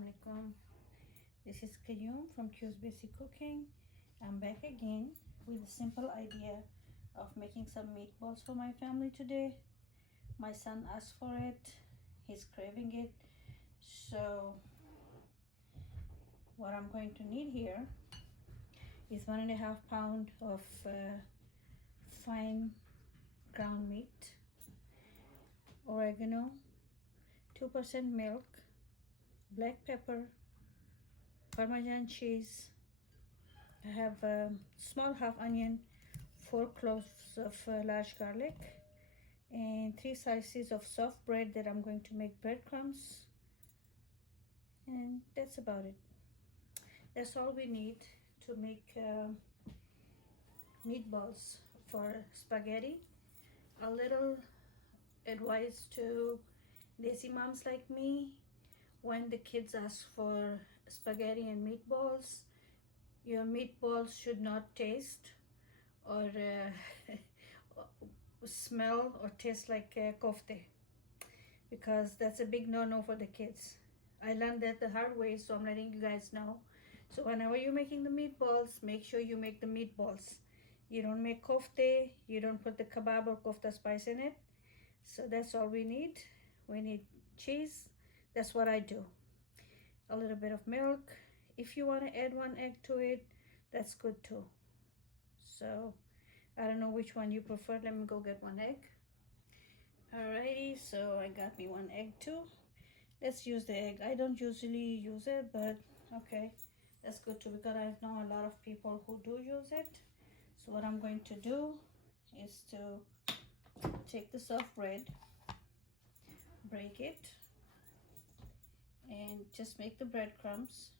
Assalamualaikum. This is Qayyum from Q's Basic Cooking. I'm back again with a simple idea of making some meatballs for my family today. My son asked for it. He's craving it. So what I'm going to need here is 1.5 pounds of fine ground meat, oregano, 2% milk, black pepper, Parmesan cheese. I have a small half onion, 4 cloves of large garlic, and 3 slices of soft bread that I'm going to make breadcrumbs. And that's about it. That's all we need to make meatballs for spaghetti. A little advice to lazy moms like me: when the kids ask for spaghetti and meatballs, your meatballs should not taste or smell or taste like kofte, because that's a big no-no for the kids. I learned that the hard way, so I'm letting you guys know. So whenever you're making the meatballs, make sure you make the meatballs. You don't make kofte, you don't put the kebab or kofta spice in it. So that's all we need. We need cheese. That's what I do. A little bit of milk. If you want to add 1 egg to it, that's good too. So I don't know which one you prefer. Let me go get 1 egg. Alrighty, so I got me 1 egg too. Let's use the egg. I don't usually use it, but okay, that's good too, because I know a lot of people who do use it. So what I'm going to do is to take the soft bread, break it, and just make the breadcrumbs.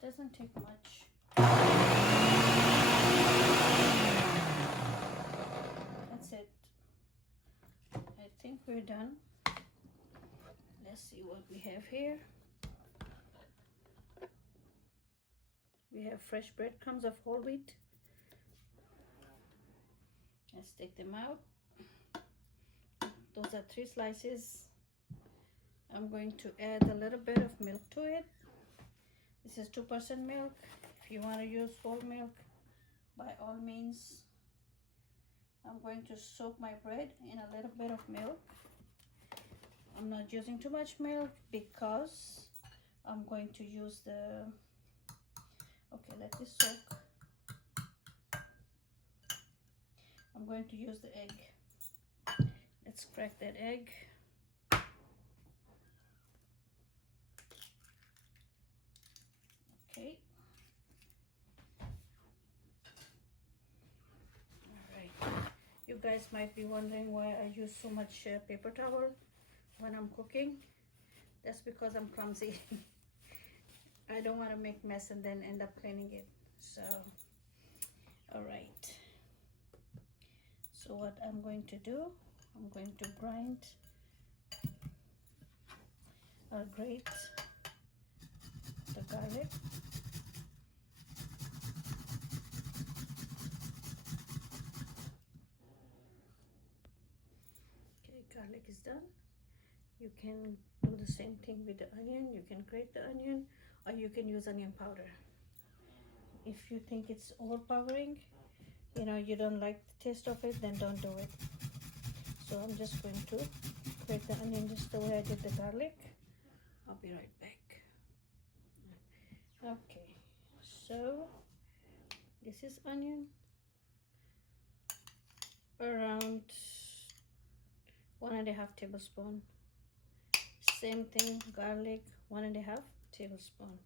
Doesn't take much. That's it. I think we're done. Let's see what we have here. We have fresh breadcrumbs of whole wheat. Let's take them out. Those are 3 slices. I'm going to add a little bit of milk to it. This is 2% milk. If you want to use whole milk, by all means. I'm going to soak my bread in a little bit of milk. I'm not using too much milk because I'm going to use the... Okay, let this soak. I'm going to use the egg. Let's crack that egg. Okay. Alright. You guys might be wondering why I use so much paper towel when I'm cooking. That's because I'm clumsy. I don't want to make mess and then end up cleaning it. So, alright. So what I'm going to do, I'm going to grind or grate the garlic. Okay, garlic is done. You can do the same thing with the onion. You can grate the onion, or you can use onion powder. If you think it's overpowering, you don't like the taste of it, then don't do it. So I'm just going to grate the onion just the way I did the garlic. I'll be right back. Okay, so this is onion, around 1.5 tablespoon. Same thing, garlic, 1.5 tablespoon.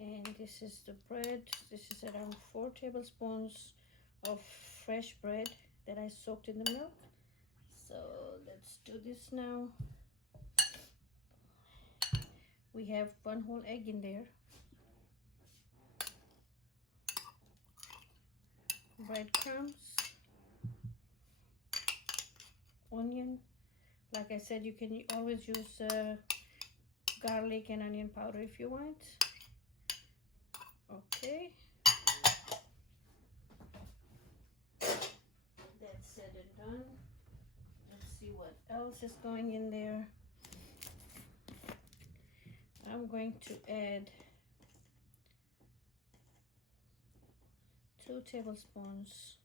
And this is the bread. This is around 4 tablespoons of fresh bread that I soaked in the milk. So let's do this now. We have 1 whole egg in there. Breadcrumbs, onion. Like I said, you can always use garlic and onion powder if you want. Okay. said and done, let's see what else is going in there. I'm going to add 2 tablespoons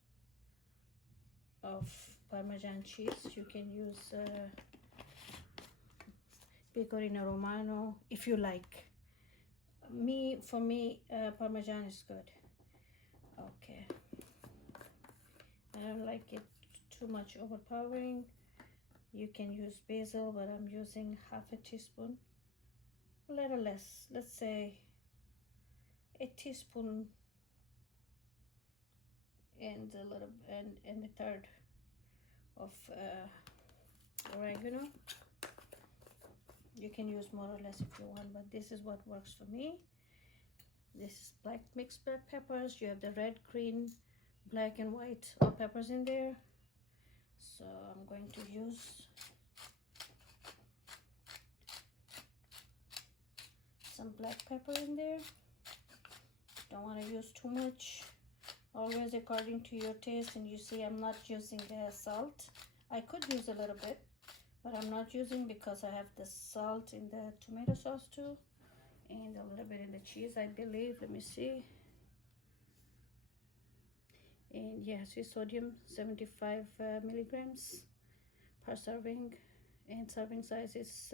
of Parmesan cheese. You can use Pecorino Romano if you like. For me, Parmesan is good. Okay. I don't like it too much overpowering. You can use basil, but I'm using half a teaspoon. A little less. Let's say a teaspoon and a little and a third of oregano. You can use more or less if you want, but this is what works for me. This is mixed black peppers. You have the red, green, black and white all peppers in there. So I'm going to use some black pepper in there. Don't want to use too much. Always according to your taste. And you see I'm not using salt. I could use a little bit, but I'm not using because I have the salt in the tomato sauce too, and a little bit in the cheese, I believe. Let me see. And yeah, see, sodium 75 milligrams per serving, and serving size is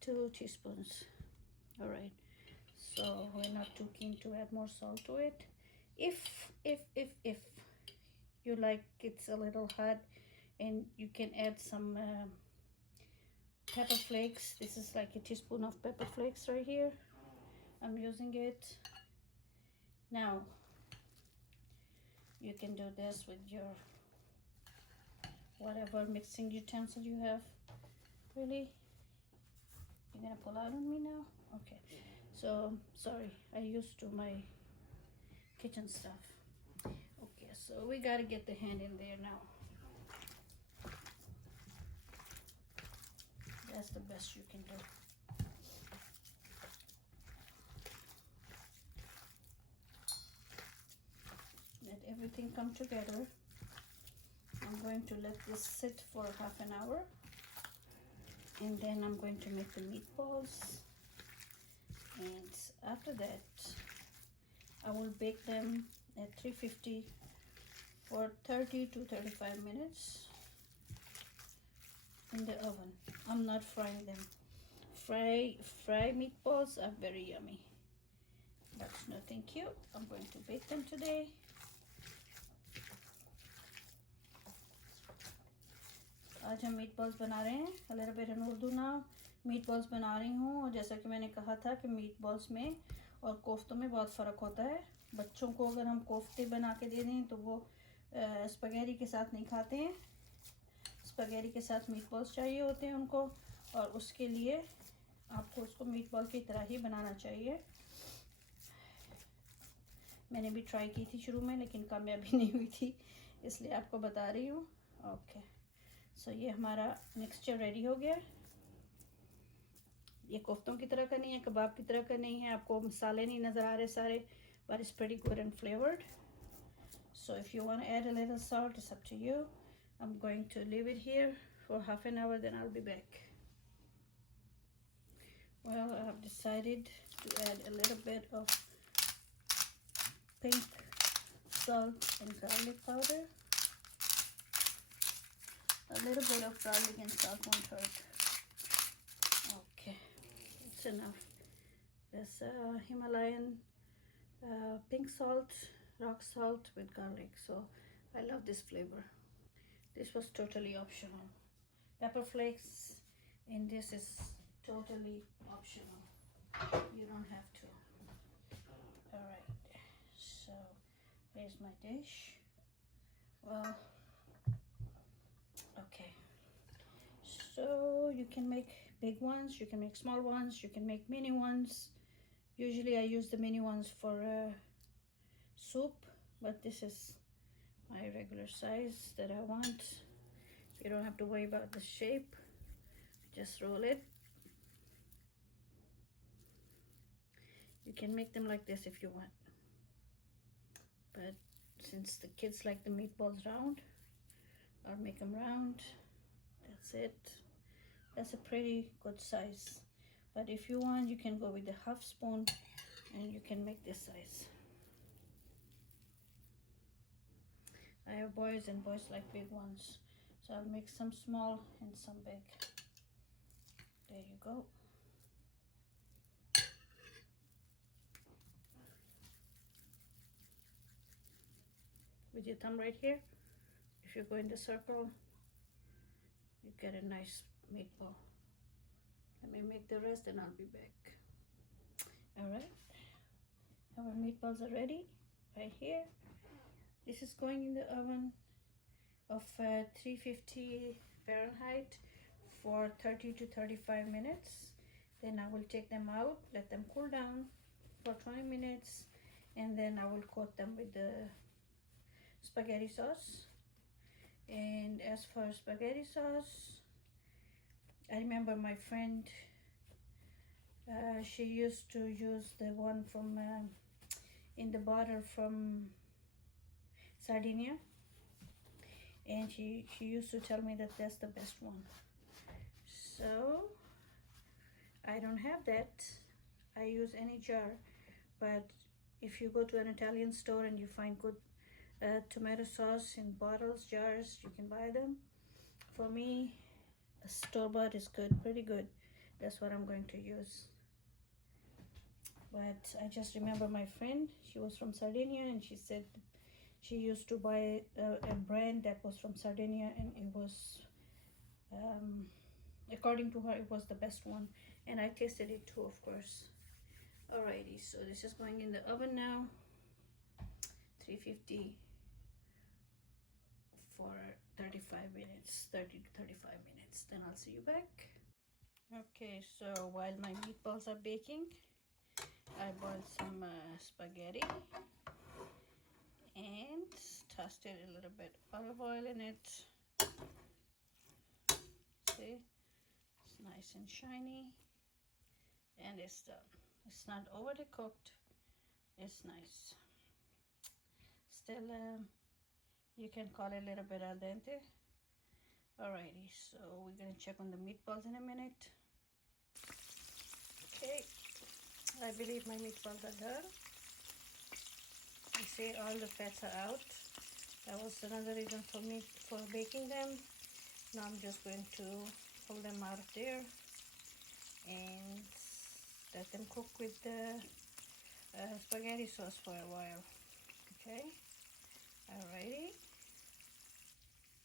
2 teaspoons. All right, so we're not too keen to add more salt to it. If you like it's a little hot, and you can add some pepper flakes. This is like a teaspoon of pepper flakes right here. I'm using it. Now you can do this with your whatever mixing utensil you have. Really? You're gonna pull out on me now? Okay. So sorry, I used to my kitchen stuff. Okay, so we gotta get the hand in there now. That's the best you can do. Let everything come together. I'm going to let this sit for half an hour, and then I'm going to make the meatballs, and after that I will bake them at 350 for 30 to 35 minutes in the oven. I'm not frying them. Fry meatballs are very yummy, but no thank you. I'm going to bake them today. आज हम मीटबॉल्स बना रहे हैं. A little bit in Urdu now. मीटबॉल्स बना रही हूँ, और जैसा कि मैंने कहा था कि मीटबॉल्स में और कोफ्तों में बहुत फ़र्क होता है. बच्चों को अगर हम कोफ्ते बना के दे दें तो वो स्पगेटी के साथ नहीं खाते हैं. स्पगेटी के साथ मीटबॉल्स चाहिए होते हैं उनको, और उसके लिए आपको उसको मीटबॉल की तरह ही बनाना चाहिए. मैंने भी ट्राई की थी शुरू में, लेकिन कामयाबी नहीं हुई थी, इसलिए आपको बता रही हूँ. ओके, सो ये हमारा मिक्सचर रेडी हो गया. ये कोफ्तों की तरह का नहीं है, कबाब की तरह का नहीं है. आपको मसाले नहीं नज़र आ रहे सारे, but it's pretty good and flavored. So if you want to add a little salt, it's up to you. I'm going to leave it here for half an hour, then I'll be back. Well, I have decided to add a little bit of pink salt and garlic powder. A little bit of garlic and salt won't hurt. Okay, it's enough. There's Himalayan pink salt, rock salt with garlic. So I love this flavor. This was totally optional. Pepper flakes, and this is totally optional. You don't have to. All right, so here's my dish. Well, okay, so you can make big ones, you can make small ones, you can make mini ones. Usually I use the mini ones for soup, but this is my regular size that I want. You don't have to worry about the shape, just roll it. You can make them like this if you want, but since the kids like the meatballs round, I'll make them round. That's it. That's a pretty good size. But if you want, you can go with the half spoon and you can make this size. I have boys and boys like big ones. So I'll make some small and some big. There you go. With your thumb right here, if you go in the circle, you get a nice meatball. Let me make the rest and I'll be back. Alright, our meatballs are ready right here. This is going in the oven of 350 Fahrenheit for 30 to 35 minutes. Then I will take them out, let them cool down for 20 minutes, and then I will coat them with the spaghetti sauce. And as for spaghetti sauce, I remember my friend, she used to use the one from in the bottle from Sardinia, and she used to tell me that that's the best one. So I don't have that. I use any jar, but if you go to an Italian store and you find good tomato sauce in bottles, jars, you can buy them. For me, a store-bought is good, pretty good. That's what I'm going to use. But I just remember my friend, she was from Sardinia, and she said she used to buy a brand that was from Sardinia, and it was, according to her, it was the best one. And I tasted it too, of course. Alrighty, so this is going in the oven now, 350 for 35 minutes, 30 to 35 minutes. Then I'll see you back. Okay, so while my meatballs are baking, I boiled some spaghetti and toasted a little bit olive oil in it. See, it's nice and shiny, and it's done. It's not overly cooked. It's nice. Still, you can call it a little bit al dente. Alrighty, so we're gonna check on the meatballs in a minute. Okay, I believe my meatballs are done. You see, all the fats are out. That was another reason for me for baking them. Now I'm just going to pull them out of there and let them cook with the spaghetti sauce for a while. Okay, alrighty.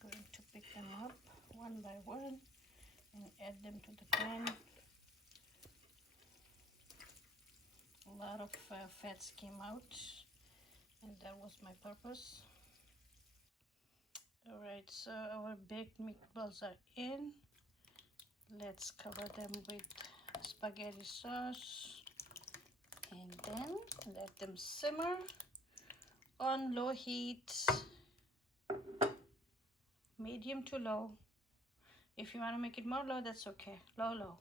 Going to pick them up one by one and add them to the pan. A lot of fats came out, and that was my purpose. Alright, so our baked meatballs are in. Let's cover them with spaghetti sauce and then let them simmer on low heat, medium to low. If you want to make it more low, that's okay. Low.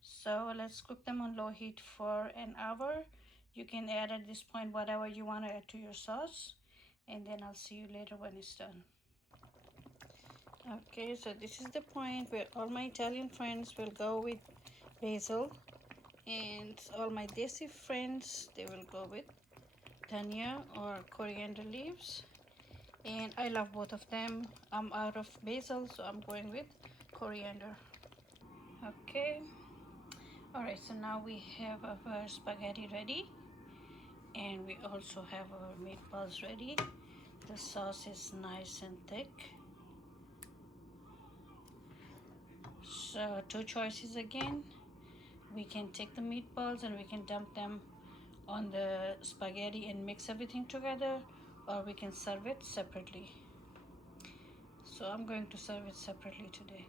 So let's cook them on low heat for an hour. You can add at this point whatever you want to add to your sauce, and then I'll see you later when it's done. Okay, so this is the point where all my Italian friends will go with basil, and all my desi friends, they will go with dhania or coriander leaves. And I love both of them. I'm out of basil, so I'm going with coriander. Okay, alright, so now we have our spaghetti ready, and we also have our meatballs ready. The sauce is nice and thick. So two choices again. We can take the meatballs and we can dump them on the spaghetti and mix everything together, or we can serve it separately. So I'm going to serve it separately today.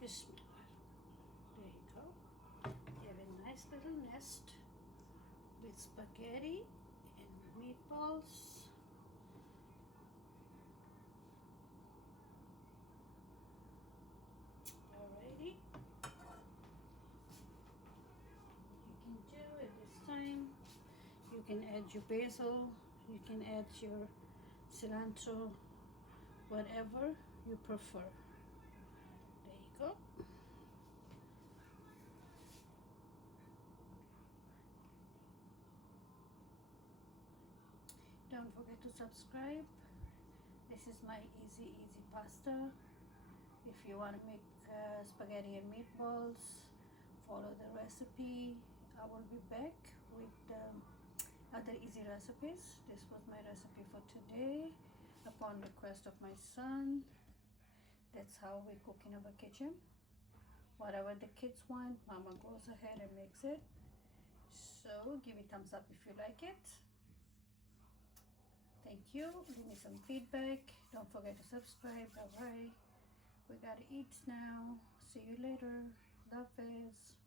Bismillah. There you go. You have a nice little nest with spaghetti and meatballs. You can add your basil, you can add your cilantro, whatever you prefer. There you go. Don't forget to subscribe. This is my easy pasta. If you want to make spaghetti and meatballs, follow the recipe. I will be back with other easy recipes. This was my recipe for today upon request of my son. That's how we cook in our kitchen. Whatever the kids want, mama goes ahead and makes it. So give me thumbs up if you like it. Thank you. Give me some feedback. Don't forget to subscribe. Bye bye. We gotta eat now. See you later. Love is.